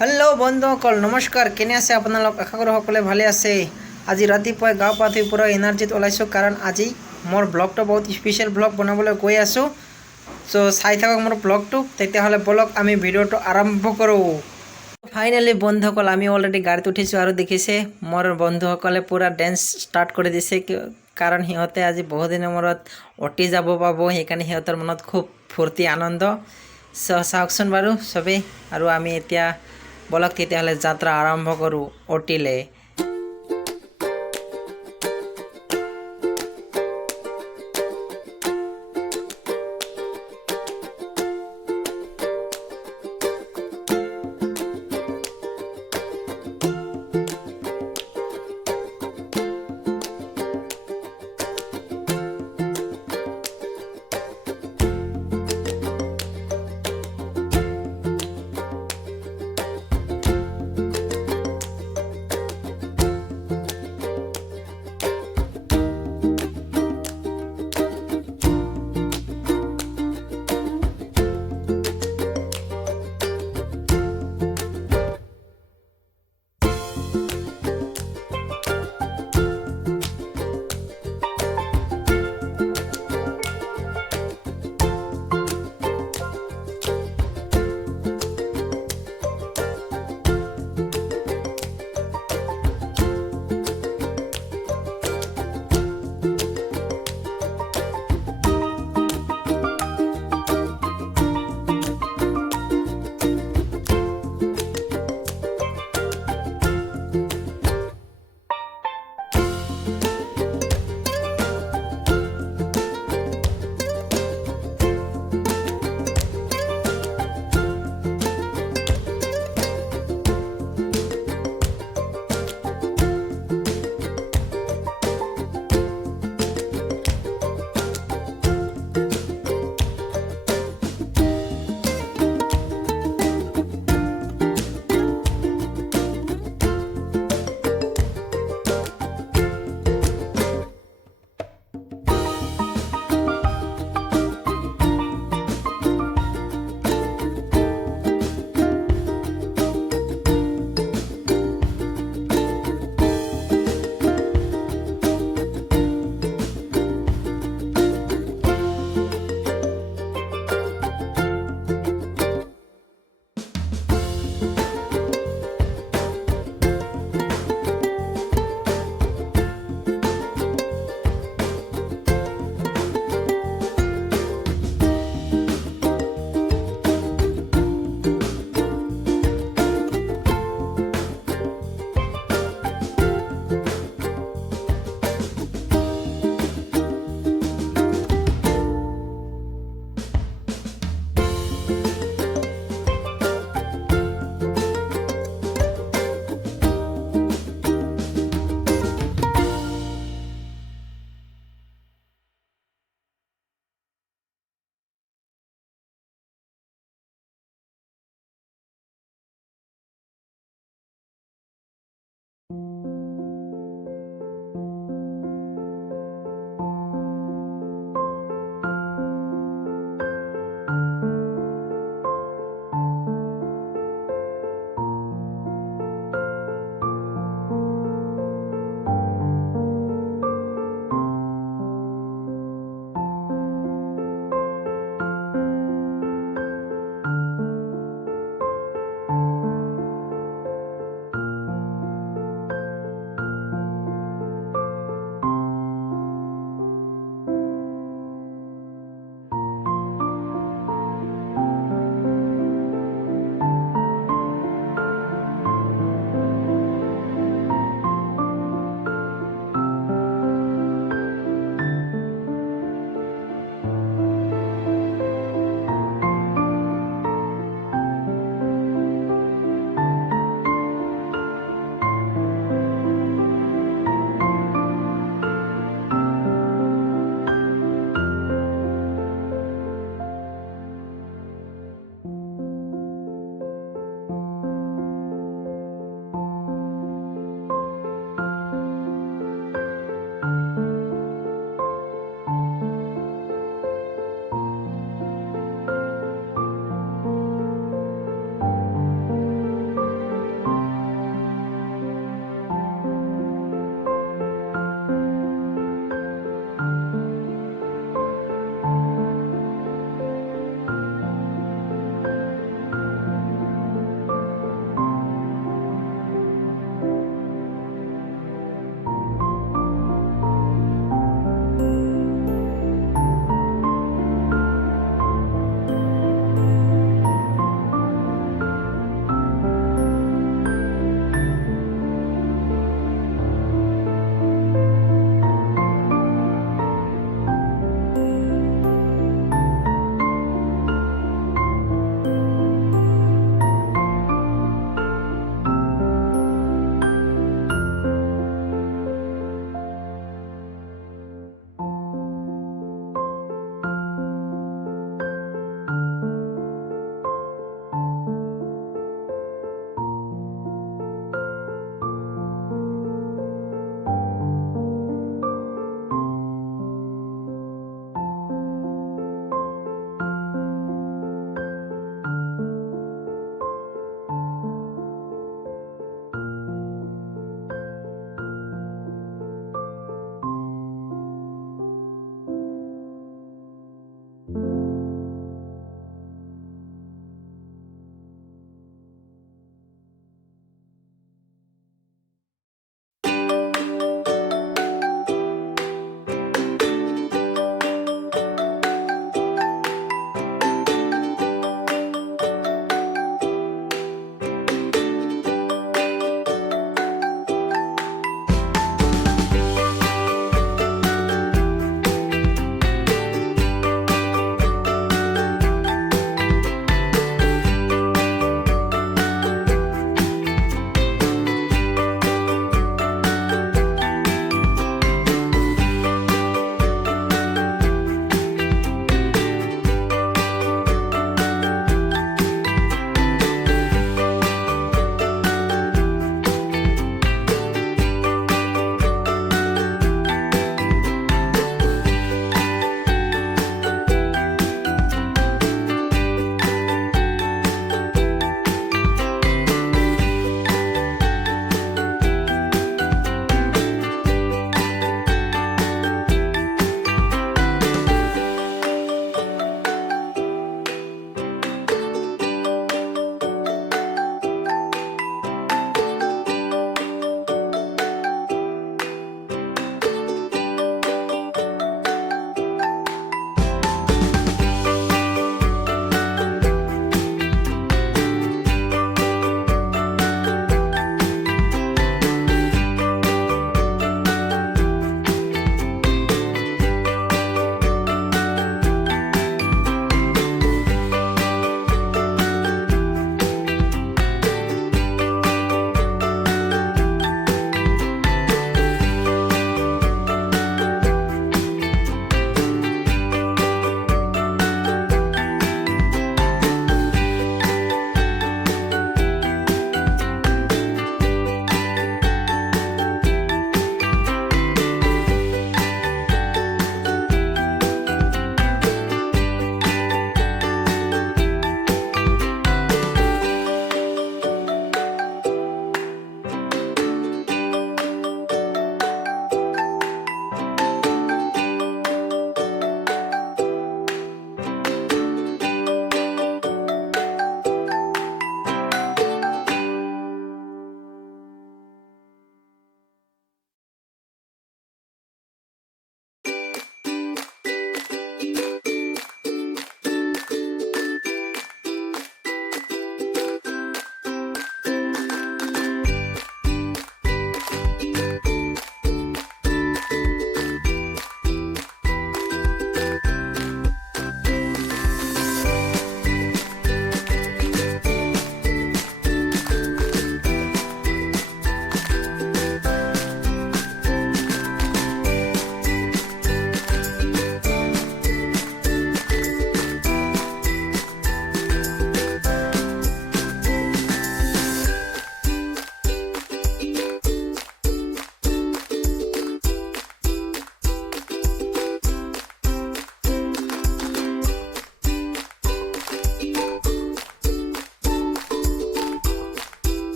Hello' বন্ধুসকল নমস্কাৰ। কেনে আছে আপোনালোক? আশা কৰোঁ সকলোৱে ভালে আছে। আজি ৰাতিপুৱাই গা পা ধুই পূৰা এনাৰ্জিত ওলাইছোঁ, কাৰণ আজি মোৰ ব্লগটো বহুত স্পেচিয়েল ব্লগ বনাবলৈ গৈ আছোঁ। চ' চাই থাকক মোৰ ব্লগটো। তেতিয়াহ'লে বলক আমি ভিডিঅ'টো আৰম্ভ কৰোঁ। ফাইনেলি বন্ধুসকল, আমি অলৰেডি গাড়ীত উঠিছোঁ আৰু দেখিছে মোৰ বন্ধুসকলে পূৰা ডেন্স ষ্টাৰ্ট কৰি দিছে, কাৰণ সিহঁতে আজি বহুদিনৰ মূৰত অতি যাব পাব। সেইকাৰণে সিহঁতৰ মনত খুব ফূৰ্তি আনন্দ। চাওকচোন বাৰু চবেই। আৰু আমি এতিয়া বলক তেতিয়াহ'লে যাত্ৰা আৰম্ভ কৰোঁ অটিলৈ।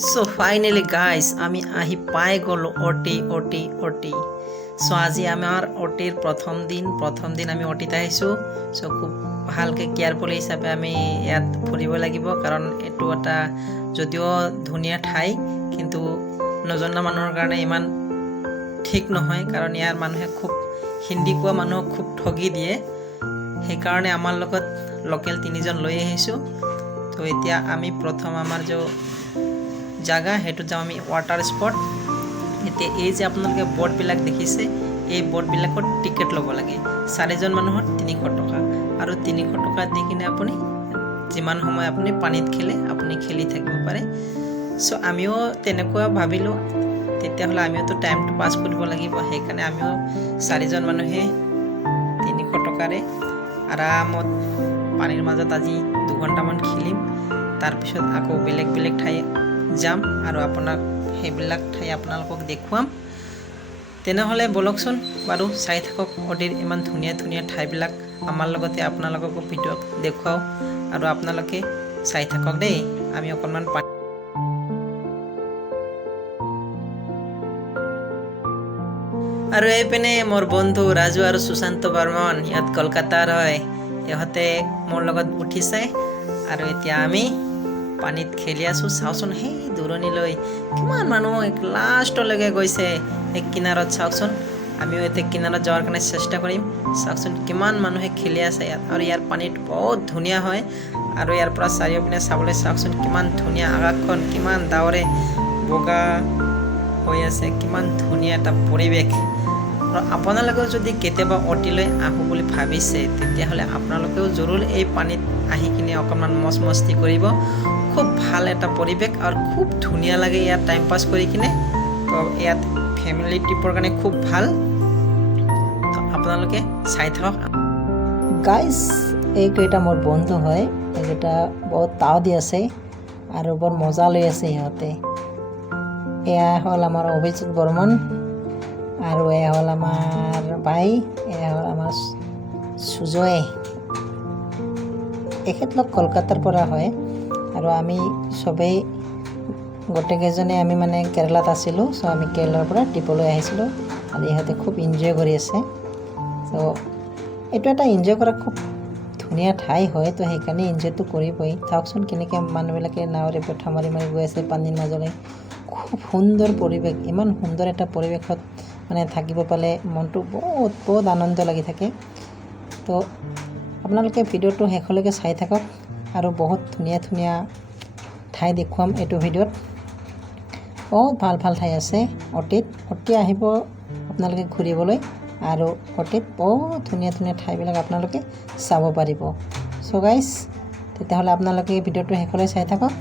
সো ফাইনেলি গাইজ আমি আহি পাই গ'লো অটি সো আজি আমাৰ অটিৰ প্ৰথম দিন আমি অটিত আহিছোঁ সো খুব ভালকৈ কেয়াৰফুল হিচাপে আমি ইয়াত ফুৰিব লাগিব কাৰণ এইটো এটা যদিও ধুনীয়া ঠাই কিন্তু নজনা মানুহৰ কাৰণে ইমান ঠিক নহয় কাৰণ ইয়াৰ মানুহে খুব হিন্দী কোৱা মানুহক খুব ঠগি দিয়ে সেইকাৰণে আমাৰ লগত লোকেল 3জন লৈ আহিছোঁ তো এতিয়া আমি প্ৰথম আমাৰ যে জায়গা হেতু যাম আমি ওয়াটাৰ স্পট এতে এই যে আপোনালোকে বোটবিলাক দেখিছে এই বোটবিলাকৰ টিকেট ল'ব লাগে 4জন মানুহৰ 300 টকা আৰু 300 টকা দি কিনে আপুনি যিমান সময় আপুনি পানীত খেলে আপুনি খেলি থাকিব পাৰে সো আমিও তেনেকুৱা ভাবিলো তেতিয়াহ'লে আমিও তো টাইমটো পাস কৰিব লাগিব সেইকাৰণে আমিও 4জন মানুহে 300 টকাৰে আৰামত পানীৰ মাজত আজি 2 ঘণ্টামান খেলিম তাৰপিছত আকৌ বেলেগ ঠাই যাম আৰু আপোনাক সেইবিলাক ঠাই আপোনালোকক দেখুৱাম তেনেহ'লে বলকচোন বাৰু চাই থাকক অটিৰ ইমান ধুনীয়া ঠাইবিলাক আমাৰ লগতে আপোনালোকক ভিডিঅ'ত দেখুৱাও আৰু আপোনালোকে চাই থাকক দেই আমি অকণমান আৰু এইপিনে মোৰ বন্ধু ৰাজু আৰু সুশান্ত বৰ্মন ইয়াত কলকাতাৰ হয় ইহঁতে মোৰ লগত উঠিছে আৰু এতিয়া আমি পানীত খেলি আছোঁ চাওকচোন সেই দূৰণিলৈ কিমান মানুহ লাষ্টলৈকে গৈছে এই কিনাৰত চাওকচোন আমিও এতিয়া কিনাৰত যোৱাৰ কাৰণে চেষ্টা কৰিম চাওকচোন কিমান মানুহে খেলি আছে ইয়াত আৰু ইয়াৰ পানীটো বহুত ধুনীয়া হয় আৰু ইয়াৰ পৰা চাৰিওপিনে চাবলৈ চাওকচোন কিমান ধুনীয়া আকাশখন কিমান ডাৱৰে বগা হৈ আছে কিমান ধুনীয়া এটা পৰিৱেশ আৰু আপোনালোকেও যদি কেতিয়াবা অটিলৈ আহোঁ বুলি ভাবিছে তেতিয়াহ'লে আপোনালোকেও জৰুৰ এই পানীত আহি কিনে অকণমান মস্তি কৰিব খুব ভাল এটা পৰিৱেশ আৰু খুব ধুনীয়া লাগে ইয়াত টাইম পাছ কৰি কিনে তো ইয়াত ফেমিলি ট্ৰিপৰ কাৰণে খুব ভাল তো আপোনালোকে চাই থাকক গাইজ এইকেইটা মোৰ বন্ধু হয় এইকেইটা বহুত তাও দি আছে আৰু বৰ মজা লৈ আছে সিহঁতে এয়া হ'ল আমাৰ অভিজিত বৰ্মন আৰু এয়া হ'ল আমাৰ ভাই এয়া হ'ল আমাৰ সুজয় এখেতলোক কলকাতাৰ পৰা হয় আৰু আমি সবেই গোটেইকেইজনে আমি মানে কেৰালাত আছিলোঁ সো আমি কেৰেলাৰ পৰা ট্ৰিপলৈ আহিছিলোঁ আৰু ইহঁতে খুব এনজয় কৰি আছে সো এইটো এটা এনজয় কৰা খুব ধুনীয়া ঠাই হয় তো সেইকাৰণে এনজয়টো কৰিবই চাওকচোন কেনেকৈ মানুহবিলাকে নাৱেৰে পঠা মাৰি গৈ আছে পানীৰ মাজলৈ খুব সুন্দৰ পৰিৱেশ ইমান সুন্দৰ এটা পৰিৱেশত মানে থাকিব পালে মনটো বহুত আনন্দ লাগি থাকে তো আপোনালোকে ভিডিঅ'টো শেষলৈকে চাই থাকক আৰু বহুত ধুনীয়া ঠাই দেখুৱাম এইটো ভিডিঅ'ত বহুত ভাল ঠাই আছে অতি আহিব আপোনালোকে ঘূৰিবলৈ আৰু অতিত বহুত ধুনীয়া ঠাইবিলাক আপোনালোকে চাব পাৰিব সো গাইজ তেতিয়াহ'লে আপোনালোকে ভিডিঅ'টো শেষলৈ চাই থাকক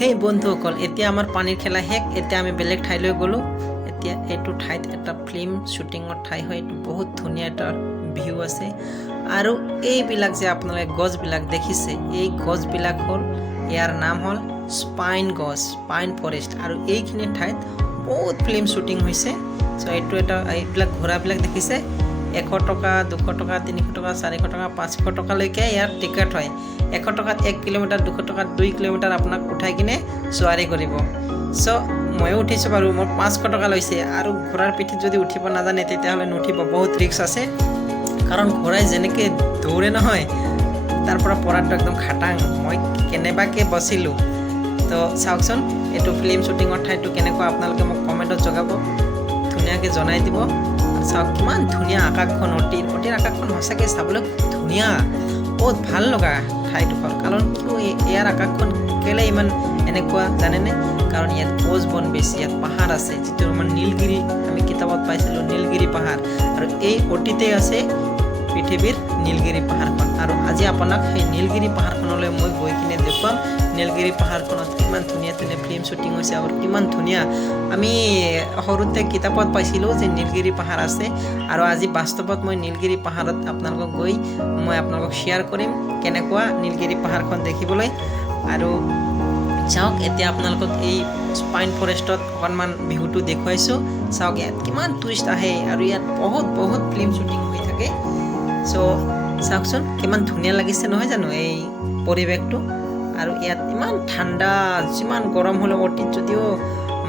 সেই বন্ধুসকল এতিয়া আমাৰ পানীৰ খেলা শেষ। এতিয়া আমি বেলেগ ঠাইলৈ গ'লোঁ। এতিয়া এইটো ঠাইত এটা ফিল্ম শ্বুটিঙৰ ঠাই হয়। এইটো বহুত ধুনীয়া এটা ভিউ আছে। আৰু এইবিলাক যে আপোনালোকে গছবিলাক দেখিছে, এই গছবিলাক হ'ল, ইয়াৰ নাম হ'ল স্পাইন গছ, পাইন ফৰেষ্ট। আৰু এইখিনি ঠাইত বহুত ফিল্ম শ্বুটিং হৈছে। চ' এইটো এটা এইবিলাক ঘোঁৰাবিলাক দেখিছে, 100 টকা, 200 টকা, 300 টকা, 400 টকা, 500 টকালৈকে ইয়াৰ টিকেট হয়। 100 টকাত 1 কিলোমিটাৰ, 200 টকাত 2 কিলোমিটাৰ আপোনাক উঠাই কিনে চোৱাৰী কৰিব। চ' ময়ো উঠিছোঁ বাৰু, মোৰ 500 টকা লৈছে। আৰু ঘোঁৰাৰ পিঠিত যদি উঠিব নাজানে তেতিয়াহ'লে নুঠিব, বহুত ৰিস্ক আছে। কাৰণ ঘোঁৰাই যেনেকৈ দৌৰে নহয়, তাৰ পৰা পৰাটো একদম খাটাং। মই কেনেবাকৈ বচিলোঁ। তো চাওকচোন এইটো ফিল্ম শ্বুটিঙৰ ঠাইটো কেনেকুৱা, আপোনালোকে মোক কমেণ্টত জনাব, ধুনীয়াকৈ জনাই দিব। চাওক কিমান ধুনীয়া আকাশখন, অতিৰ আকাশখন সঁচাকৈ চাবলৈ ধুনীয়া, বহুত ভাল লগা ঠাইডোখৰ। কাৰণ কিয় ইয়াৰ আকাশখন কেলৈ ইমান এনেকুৱা জানেনে? কাৰণ ইয়াত গছ বন বেছি, ইয়াত পাহাৰ আছে, যিটো আমাৰ নীলগিৰি, আমি কিতাপত পাইছিলোঁ নীলগিৰি পাহাৰ। আৰু এই অতীতে আছে পৃথিৱীৰ নীলগিৰি পাহাৰখন। আৰু আজি আপোনাক সেই নীলগিৰি পাহাৰখনলৈ মই গৈ কিনে দেখুৱাম নীলগিৰি পাহাৰখনত কিমান ধুনীয়া ধুনীয়া ফিল্ম শ্বুটিং হৈছে আৰু কিমান ধুনীয়া। আমি সৰুতে কিতাপত পাইছিলোঁ যে নীলগিৰি পাহাৰ আছে, আৰু আজি বাস্তৱত মই নীলগিৰি পাহাৰত আপোনালোকক গৈ মই আপোনালোকক শ্বেয়াৰ কৰিম কেনেকুৱা নীলগিৰি পাহাৰখন দেখিবলৈ। আৰু চাওক এতিয়া আপোনালোকক এই স্পাইন ফৰেষ্টত অকণমান ভিউটো দেখুৱাইছোঁ। চাওক ইয়াত কিমান টুৰিষ্ট আহে আৰু ইয়াত বহুত ফিল্ম শ্বুটিং হৈ থাকে। চ' চাওকচোন কিমান ধুনীয়া লাগিছে নহয় জানো এই পৰিৱেশটো। আৰু ইয়াত ইমান ঠাণ্ডা, যিমান গৰম হ'লেও অতীত যদিও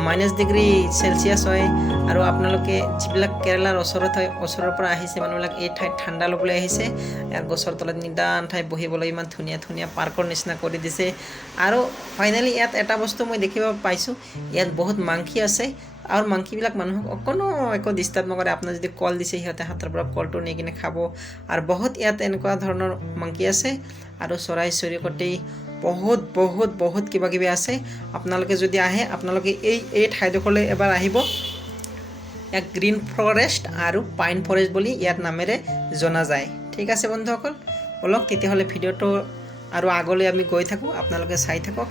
-°C হয়। আৰু আপোনালোকে যিবিলাক কেৰেলাৰ ওচৰত হয়, ওচৰৰ পৰা আহিছে মানুহবিলাক, এই ঠাইত ঠাণ্ডা ল'বলৈ আহিছে। ইয়াৰ গছৰ তলত নিদান ঠাই বহিবলৈ ইমান ধুনীয়া ধুনীয়া পাৰ্কৰ নিচিনা কৰি দিছে। আৰু ফাইনেলি ইয়াত এটা বস্তু মই দেখিব পাইছোঁ, ইয়াত বহুত মাংখী আছে। আৰু মাংখীবিলাক মানুহক একো ডিষ্টাৰ্ব নকৰে। আপোনাৰ যদি কল দিছে, সিহঁতে হাতৰ পৰা কলটো নি কিনে খাব। আৰু বহুত ইয়াত এনেকুৱা ধৰণৰ মাংখী আছে। আৰু চৰাই চিৰিকটি বহুত কিবা কিবি আছে। আপোনালোকে যদি আহে, আপোনালোকে এই ঠাইডোখৰলৈ এবাৰ আহিব। ইয়াক গ্ৰীণ ফৰেষ্ট আৰু পাইন ফৰেষ্ট বুলি ইয়াত নামেৰে জনা যায়। ঠিক আছে বন্ধুসকল, বলক তেতিয়াহ'লে ভিডিঅ'টো আৰু আগলৈ আমি গৈ থাকোঁ, আপোনালোকে চাই থাকক।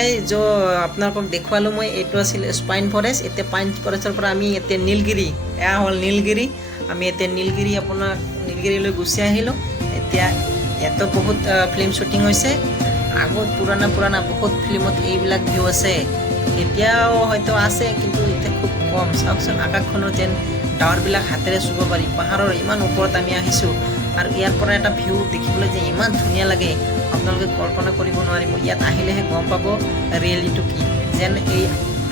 এই যে আপোনালোকক দেখুৱালোঁ মই, এইটো আছিল স্পাইন ফৰেষ্ট। এতিয়া পাইন ফৰেষ্টৰ পৰা আমি এতিয়া নীলগিৰি, এয়া হ'ল নীলগিৰি। আমি এতিয়া নীলগিৰিলৈ গুচি আহিলোঁ। এতিয়া ইয়াতো বহুত ফিল্ম শ্বুটিং হৈছে। আগত পুৰণা বহুত ফিল্মত এইবিলাক ভিউ আছে। এতিয়াও হয়তো আছে কিন্তু এতিয়া খুব কম চাওকচোন আকাশখনৰ যেন ডাৱৰবিলাক হাতেৰে চুব পাৰি পাহাৰৰ ইমান ওপৰত আমি আহিছোঁ আৰু ইয়াৰ পৰা এটা ভিউ দেখিবলৈ যে ইমান ধুনীয়া লাগে আপোনালোকে কল্পনা কৰিব নোৱাৰিব ইয়াত আহিলেহে গম পাব ৰিয়েলিটিটো কি যেন এই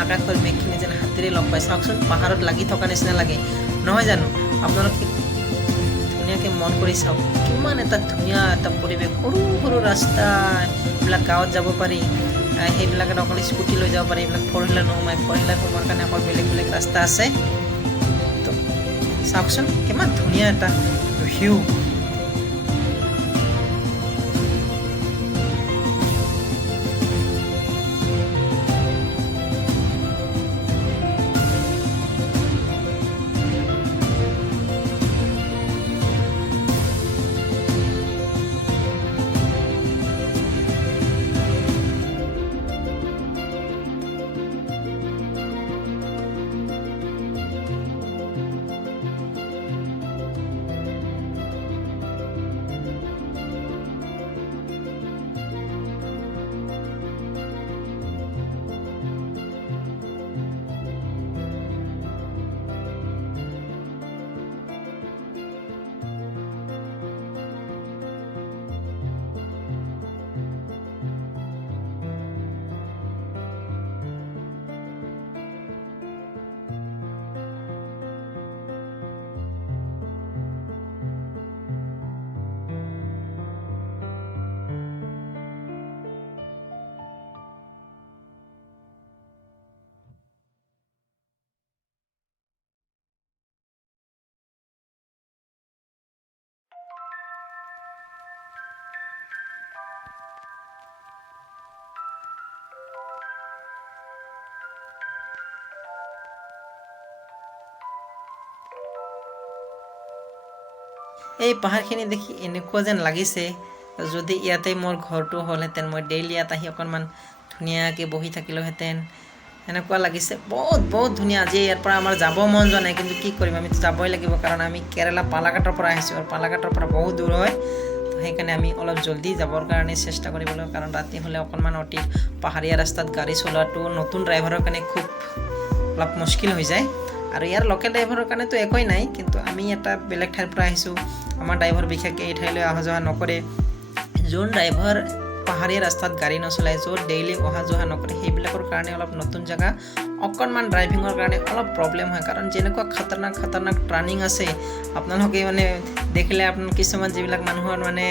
আকাশৰ মেঘখিনি যেন হাতেৰে লগ পায় চাওকচোন পাহাৰত লাগি থকা নিচিনা লাগে নহয় জানো আপোনালোকে ধুনীয়াকৈ মন কৰি চাওক কিমান এটা ধুনীয়া এটা পৰিৱেশ সৰু সৰু ৰাস্তা এইবিলাক গাঁৱত যাব পাৰি সেইবিলাকত অকল স্কুটি লৈ যাব পাৰি এইবিলাক ফ'ৰ হুইলাৰ নোসোমায় ফ'ৰ হুইলাৰ সোমোৱাৰ কাৰণে অকল বেলেগ বেলেগ ৰাস্তা আছে তো চাওকচোন কিমান ধুনীয়া এটা ভিউ এই পাহাৰখিনি দেখি এনেকুৱা যেন লাগিছে যদি ইয়াতে মোৰ ঘৰটো হ'লহেঁতেন মই ডেইলি ইয়াত আহি অকণমান ধুনীয়াকৈ বহি থাকিলোহেঁতেন এনেকুৱা লাগিছে বহুত বহুত ধুনীয়া আজি ইয়াৰ পৰা আমাৰ যাব মন যোৱা নাই কিন্তু কি কৰিম আমিতো যাবই লাগিব কাৰণ আমি কেৰেলা পালাঘাটৰ পৰা আহিছোঁ আৰু পালাঘাটৰ পৰা বহুত দূৰ হয় তো সেইকাৰণে আমি অলপ জলদি যাবৰ কাৰণে চেষ্টা কৰিব লাগিব কাৰণ ৰাতি হ'লে অকণমান অতি পাহাৰীয়া ৰাস্তাত গাড়ী চলোৱাটো নতুন ড্ৰাইভাৰৰ কাৰণে খুব অলপ মুস্কিল হৈ যায় আৰু ইয়াৰ লোকেল ড্ৰাইভাৰৰ কাৰণেতো একোৱেই নাই কিন্তু আমি এটা বেলেগ ঠাইৰ পৰা আহিছোঁ আমাৰ ড্ৰাইভাৰ বিশেষকৈ এই ঠাইলৈ অহা যোৱা নকৰে যোন ড্ৰাইভাৰ পাহাৰীয়া ৰাস্তাত গাড়ী নচলায় য'ত ডেইলি অহা যোৱা নকৰে সেইবিলাকৰ কাৰণে অলপ নতুন জেগা অকণমান ড্ৰাইভিঙৰ কাৰণে অলপ প্ৰব্লেম হয় কাৰণ যেনেকুৱা খতৰনাক টাৰ্ণিং আছে আপোনালোকে মানে দেখিলে আপোনাৰ কিছুমান যিবিলাক মানুহৰ মানে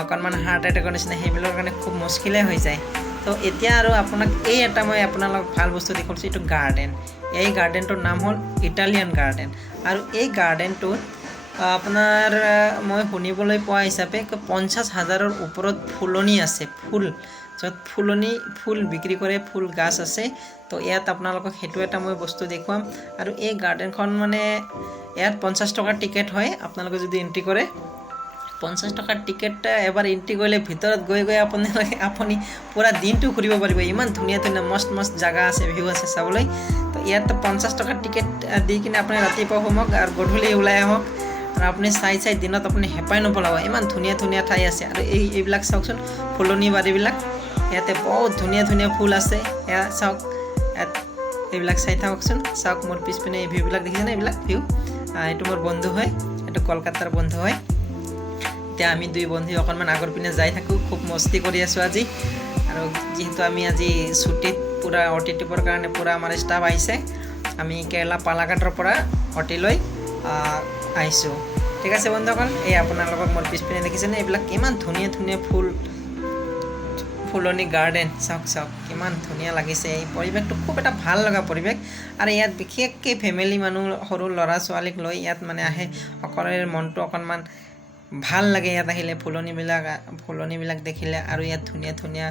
অকণমান হাৰ্ট এটেকৰ নিচিনা সেইবিলাকৰ কাৰণে খুব মুস্কিলে হৈ যায় তো এতিয়া আৰু আপোনাক এই এটা মই আপোনালোক ভাল বস্তু দেখুৱাইছোঁ এইটো গাৰ্ডেন এই গাৰ্ডেনটোৰ নাম হ'ল ইটালিয়ান গাৰ্ডেন আৰু এই গাৰ্ডেনটোত আপোনাৰ মই শুনিবলৈ পোৱা হিচাপে 50,000ৰ ওপৰত ফুলনি আছে ফুল য'ত ফুল বিক্ৰী কৰে ফুল গাছ আছে তো ইয়াত আপোনালোকক সেইটো এটা মই বস্তু দেখুৱাম আৰু এই গাৰ্ডেনখন মানে ইয়াত 50 টকাৰ টিকেট হয় আপোনালোকে যদি এণ্ট্ৰি কৰে 50 টকাৰ টিকেট এবাৰ এণ্ট্ৰি কৰিলে ভিতৰত গৈ আপুনি পুৰা দিনটো ঘূৰিব পাৰিব ইমান ধুনীয়া ধুনীয়া মস্ত জেগা আছে ভিউ আছে চাবলৈ তো ইয়াত 50 টকাৰ টিকেট দি কিনে আপুনি ৰাতিপুৱা সোমাওক আৰু গধূলি ওলাই আহক আৰু আপুনি চাই দিনত আপুনি হেঁপাই নপলাব ইমান ধুনীয়া ঠাই আছে আৰু এইবিলাক চাওকচোন ফুলনি বাৰীবিলাক ইয়াতে বহুত ধুনীয়া ফুল আছে এয়া চাওক ইয়াত এইবিলাক চাই থাককচোন চাওক মোৰ পিছপিনে এই ভিউবিলাক দেখিছেনে এইবিলাক ভিউ এইটো মোৰ বন্ধু হয় এইটো কলকাতাৰ বন্ধু হয় এতিয়া আমি দুই বন্ধু অকণমান আগৰ পিনে যাই থাকোঁ খুব মস্তি কৰি আছোঁ আজি আৰু যেহেতু আমি আজি ছুটিত পুৰা অটি ট্ৰিপৰ কাৰণে পুৰা আমাৰ ষ্টাফ আহিছে আমি কেৰেলা পালাঘাটৰ পৰা অটিলৈ আহিছোঁ ঠিক আছে বন্ধুসকল এই আপোনালোকক মোৰ পিছপিনে দেখিছেনে এইবিলাক কিমান ধুনীয়া ফুলনি গাৰ্ডেন চাওক কিমান ধুনীয়া লাগিছে এই পৰিৱেশটো খুব এটা ভাল লগা পৰিৱেশ আৰু ইয়াত বিশেষকৈ ফেমিলি মানুহ সৰু ল'ৰা ছোৱালীক লৈ ইয়াত মানে আহে সকলোৰে মনটো অকণমান ভাল লাগে ইয়াত আহিলে ফুলনিবিলাক দেখিলে আৰু ইয়াত ধুনীয়া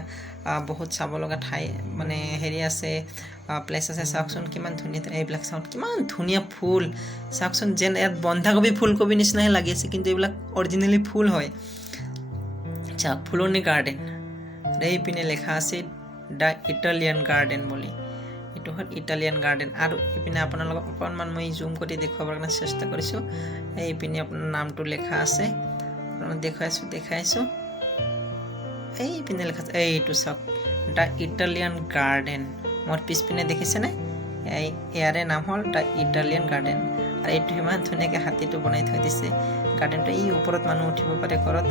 বহুত চাব লগা ঠাই মানে হেৰি আছে প্লেচ আছে চাওকচোন কিমান ধুনীয়া এইবিলাক চাওক কিমান ধুনীয়া ফুল চাওকচোন যেন ইয়াত বন্ধাকবি ফুলকবি নিচিনাহে লাগি আছে কিন্তু এইবিলাক অৰিজিনেলি ফুল হয় চাওক ফুলনি গাৰ্ডেন এইপিনে লেখা আছে দ্য ইটালিয়ান গাৰ্ডেন বুলি এইটো হ'ল ইটালিয়ান গাৰ্ডেন আৰু এইপিনে আপোনালোকক অকণমান মই জুম কৰি দেখুৱাবৰ কাৰণে চেষ্টা কৰিছোঁ এইপিনে আপোনাৰ নামটো লেখা আছে দেখাইছোঁ এইপিনে লেখা আছে এইটো চাওক দ্য ইটালিয়ান গাৰ্ডেন মোৰ পিছপিনে দেখিছেনে ইয়াৰে নাম হ'ল দ্য ইটালিয়ান গাৰ্ডেন আৰু এইটো ইমান ধুনীয়াকৈ হাতীটো বনাই থৈ দিছে গাৰ্ডেনটো এই ওপৰত মানুহ উঠিব পাৰে ঘৰত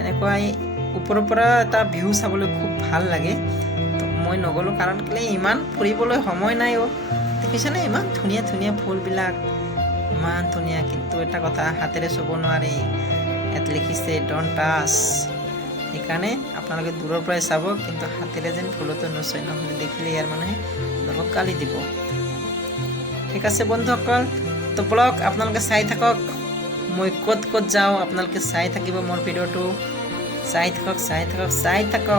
এনেকুৱা ওপৰৰ পৰা এটা ভিউ চাবলৈ খুব ভাল লাগে তো মই নগ'লোঁ কাৰণ কেলৈ ইমান ফুৰিবলৈ সময় নাই দেখিছেনে ইমান ধুনীয়া ধুনীয়া ফুলবিলাক ইমান ধুনীয়া কিন্তু এটা কথা হাতেৰে চুব নোৱাৰি ইয়াত লিখিছে ডণ্ট টাচ সেইকাৰণে আপোনালোকে দূৰৰ পৰাই চাব কিন্তু হাতেৰে যেন ফুলতো নচয় নহ'লে দেখিলে ইয়াৰ মানুহে আপোনালোকক গালি দিব ঠিক আছে বন্ধুসকল তো ব্লগ আপোনালোকে চাই থাকক মই ক'ত ক'ত যাওঁ আপোনালোকে চাই থাকিব মোৰ ভিডিঅ'টো চাই থাকক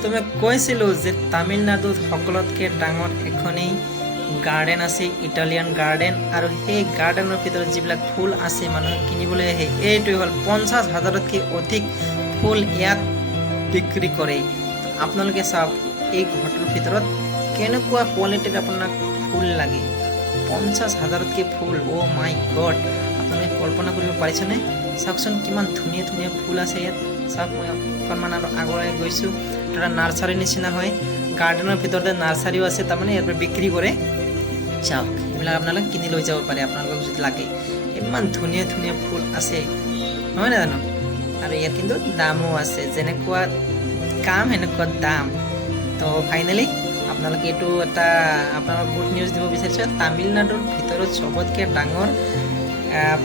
তুমি কৈছিলোঁ যে তামিলনাডুত সকলোতকৈ ডাঙৰ এখনেই গাৰ্ডেন আছে ইটালিয়ান গাৰ্ডেন আৰু সেই গাৰ্ডেনৰ ভিতৰত যিবিলাক ফুল আছে মানুহে কিনিবলৈ আহে এইটোৱে হ'ল 50,000তকৈ অধিক ফুল ইয়াত বিক্ৰী কৰে আপোনালোকে চাওক এই ঘৰটোৰ ভিতৰত কেনেকুৱা কোৱালিটিৰ আপোনাক ফুল লাগে 50,000তকৈ ফুল মাই গড আপোনালোকে কল্পনা কৰিব পাৰিছেনে চাওকচোন কিমান ধুনীয়া ধুনীয়া ফুল আছে ইয়াত চাওক মই অকণমান আৰু আগলৈ গৈছোঁ এটা নাৰ্চাৰী নিচিনা হয় গাৰ্ডেনৰ ভিতৰতে নাৰ্চাৰীও আছে তাৰমানে ইয়াৰ পৰা বিক্ৰী কৰে চাওক এইবিলাক আপোনালোকে কিনি লৈ যাব পাৰে আপোনালোকক যদি লাগে ইমান ধুনীয়া ধুনীয়া ফুল আছে নহয় জানো আৰু ইয়াত কিন্তু দামো আছে যেনেকুৱা কাম সেনেকুৱা দাম তো ফাইনেলি আপোনালোকে এইটো এটা আপোনালোকক গুড নিউজ দিব বিচাৰিছোঁ তামিলনাডুৰ ভিতৰত চবতকৈ ডাঙৰ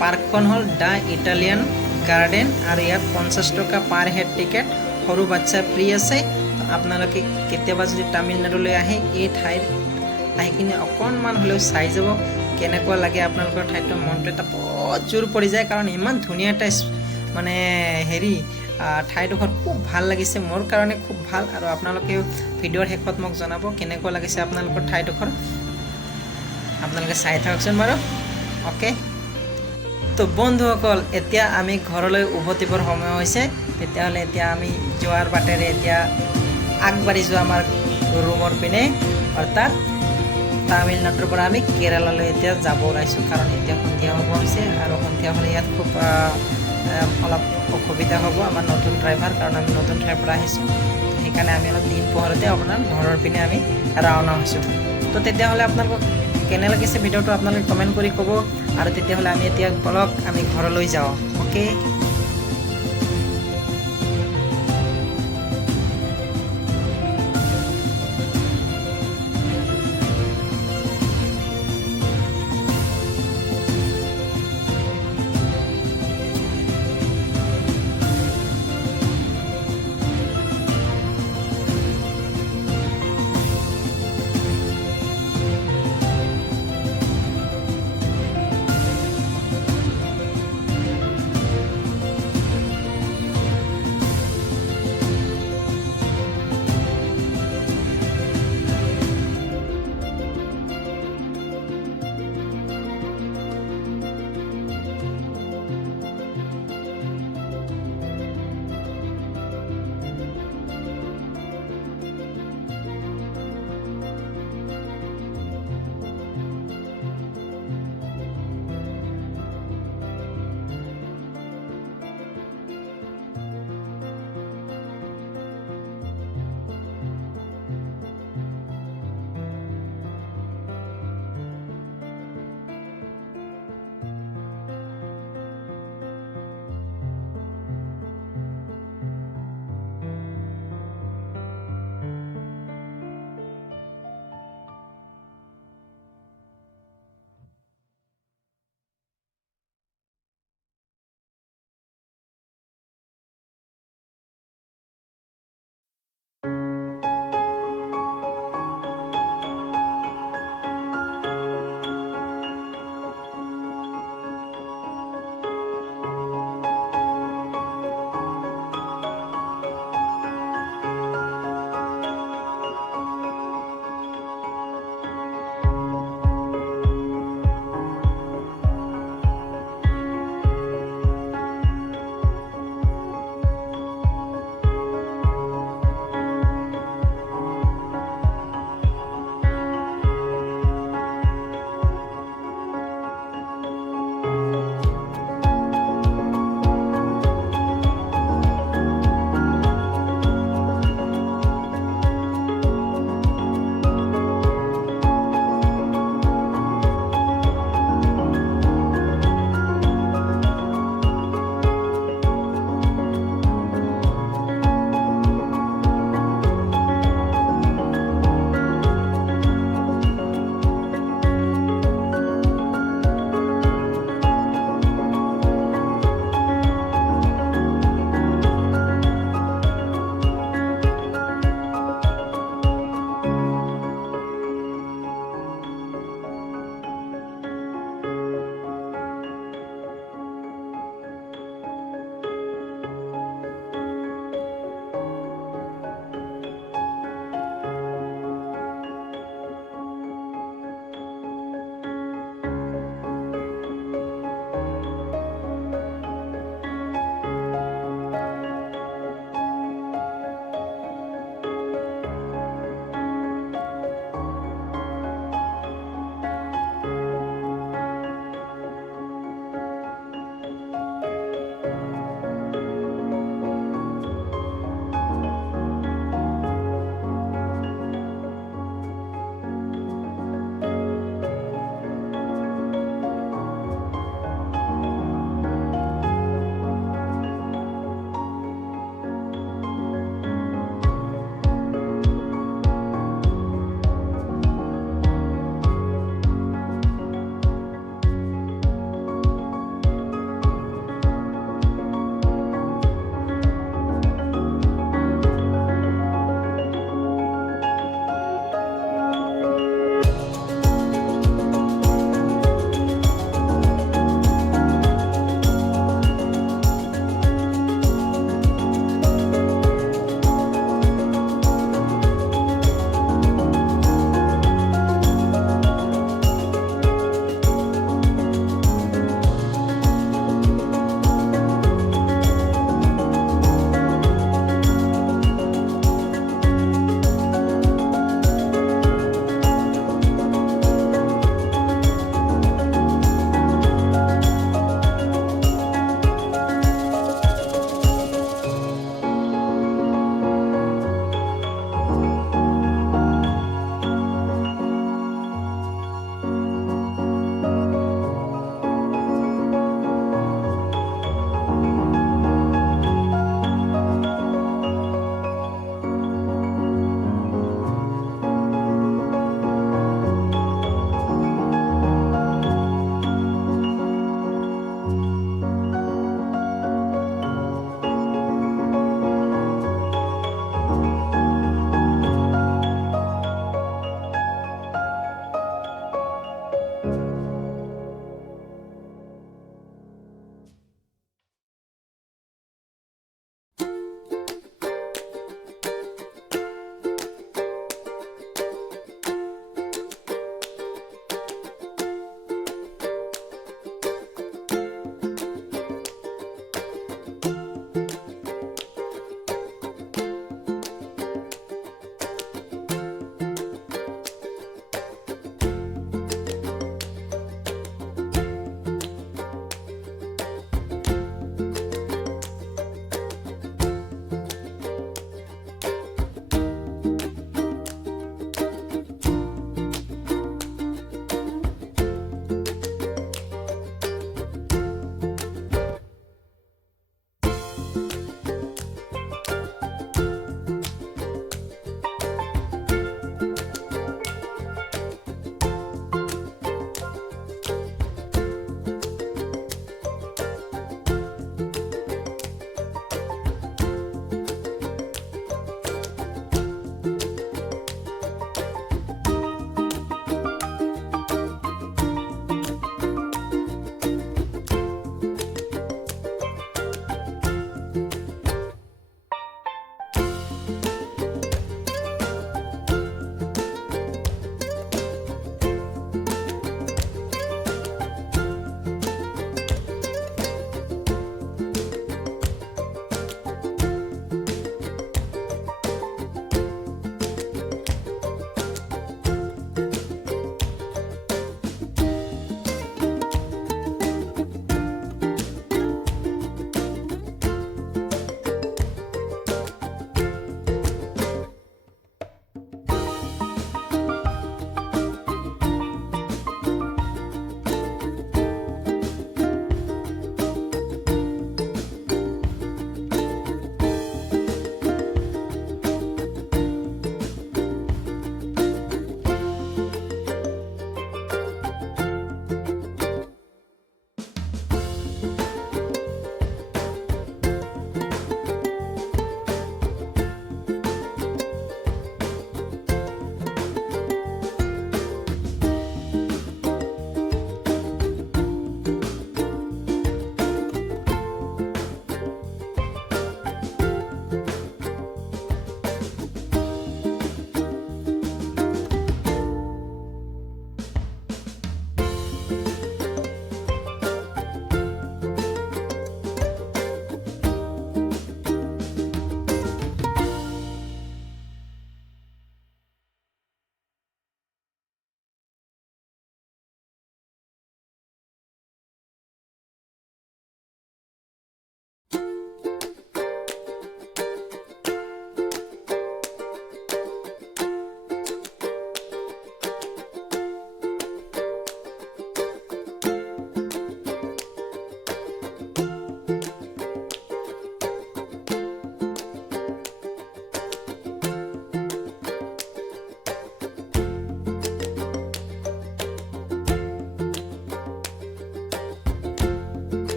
পাৰ্কখন হ'ল দ্য ইটালিয়ান গাৰ্ডেন আৰু ইয়াত 50 টকা পাৰ হেড টিকেট সৰু বাচ্চা ফ্ৰী আছে আপোনালোকে কেতিয়াবা যদি তামিলনাডুলৈ আহে এই ঠাইত আহি কিনে অকণমান হ'লেও চাই যাব কেনেকুৱা লাগে আপোনালোকৰ ঠাইটো মনটো এটা বহুত জোৰ পৰি যায় কাৰণ ইমান ধুনীয়া এটা মানে ঠাইডোখৰ খুব ভাল লাগিছে মোৰ কাৰণে খুব ভাল আৰু আপোনালোকেও ভিডিঅ'ৰ শেষত মোক জনাব কেনেকুৱা লাগিছে আপোনালোকৰ ঠাইডোখৰ আপোনালোকে চাই থাককচোন বাৰু অ'কে তো বন্ধুসকল এতিয়া আমি ঘৰলৈ উভতিবৰ সময় হৈছে তেতিয়াহ'লে এতিয়া আমি যোৱাৰ বাটেৰে এতিয়া আগবাঢ়িছোঁ আমাৰ ৰুমৰ পিনে অৰ্থাৎ তামিলনাডুৰ পৰা আমি কেৰালালৈ এতিয়া যাব ওলাইছোঁ কাৰণ এতিয়া সন্ধিয়া হ'ব হৈছে আৰু সন্ধিয়া হ'লে ইয়াত খুব অলপ অসুবিধা হ'ব আমাৰ নতুন ড্ৰাইভাৰ কাৰণ আমি নতুন ঠাইৰ পৰা আহিছোঁ সেইকাৰণে আমি অলপ দিন পোহৰতে আপোনাৰ ঘৰৰ পিনে আমি ৰাওনা হৈছোঁ তো তেতিয়াহ'লে আপোনালোকক কেনে লাগিছে ভিডিঅ'টো আপোনালোকে কমেণ্ট কৰি ক'ব আৰু তেতিয়াহ'লে আমি এতিয়া বলক আমি ঘৰলৈ যাওঁ অ'কে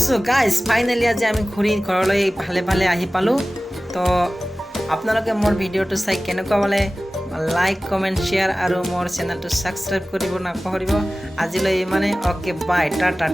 সো গাইজ ফাইনেলি আজি আমি ঘূৰি ঘৰলৈ ভালে ভালে আহি পালোঁ। তো আপোনালোকে মোৰ ভিডিঅ'টো চাই কেনেকুৱা পালে লাইক কমেণ্ট শ্বেয়াৰ আৰু মোৰ চেনেলটো ছাবস্ক্ৰাইব কৰিব নাপাহৰিব। আজিলৈ ইমানে। Okay bye, Tata.